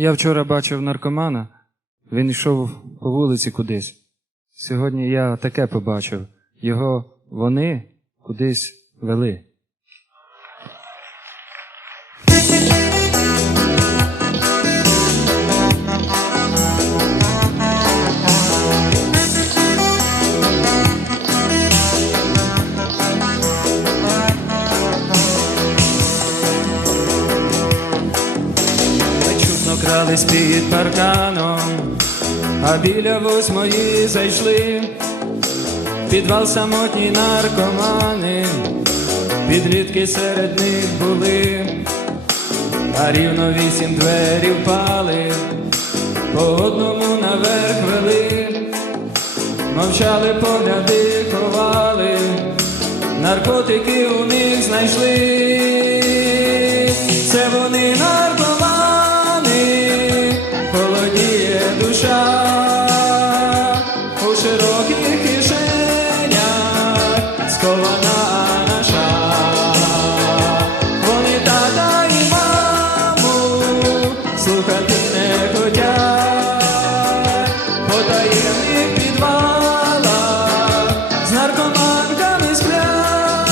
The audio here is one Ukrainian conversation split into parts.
Я вчора бачив наркомана, він йшов по вулиці кудись. Сьогодні я таке побачив. Його вони кудись вели. Ми під парканом, а біля восьмої зайшли. Підвал самотні наркомани, підлітки серед них були, а рівно вісім двері впали, по одному наверх вели, мовчали погляди ховали, наркотики у них знайшли. Скована наша. Вони тата і маму слухати не хотять, по таємних підвалах з наркоманками сплять.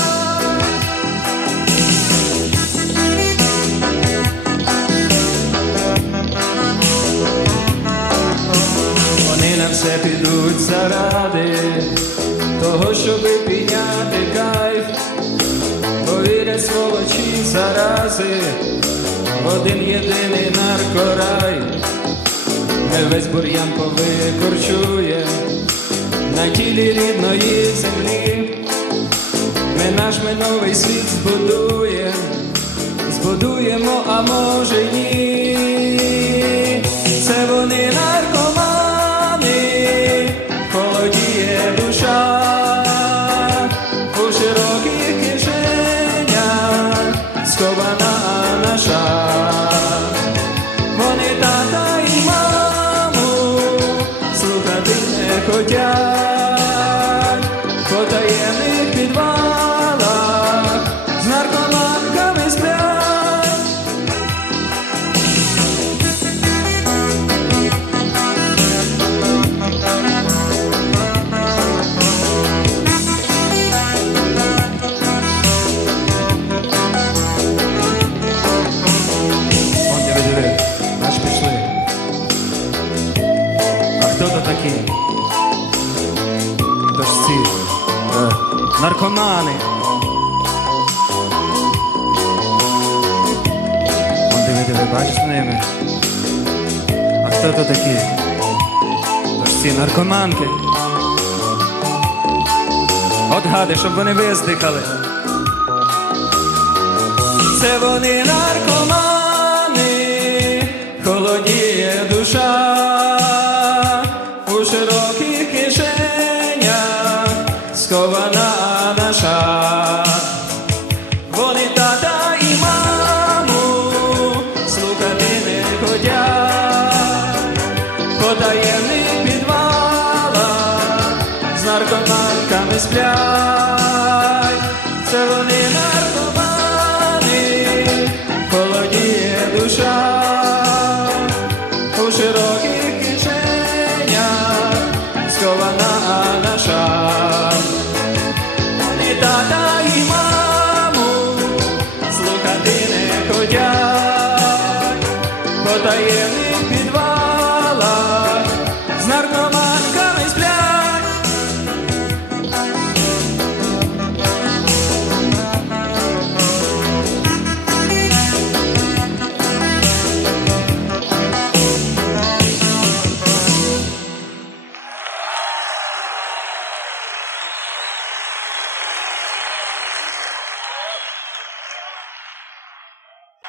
Вони на все підуть заради того, щоби підняти кайф, повірять сволочі зарази, один єдиний наркорай, ми весь бур'ян повикорчує на тілі рідної землі, ми наш минулий світ збудує, збудуємо, а може ні. Це вони наркомани, не хотять, по таємних наркомани. Вон диви, диви, бачиш з ними. А хто то такі? Ці наркоманки. От гади, щоб вони виздихали. Це вони наркомани, холодіє душа у широких кишенях схована наркоманками. Це вони наркомани, холодіє душа у широких кишенях схована наша. Вони тата і маму слухати не хотять, по таємних підвалах з наркоманками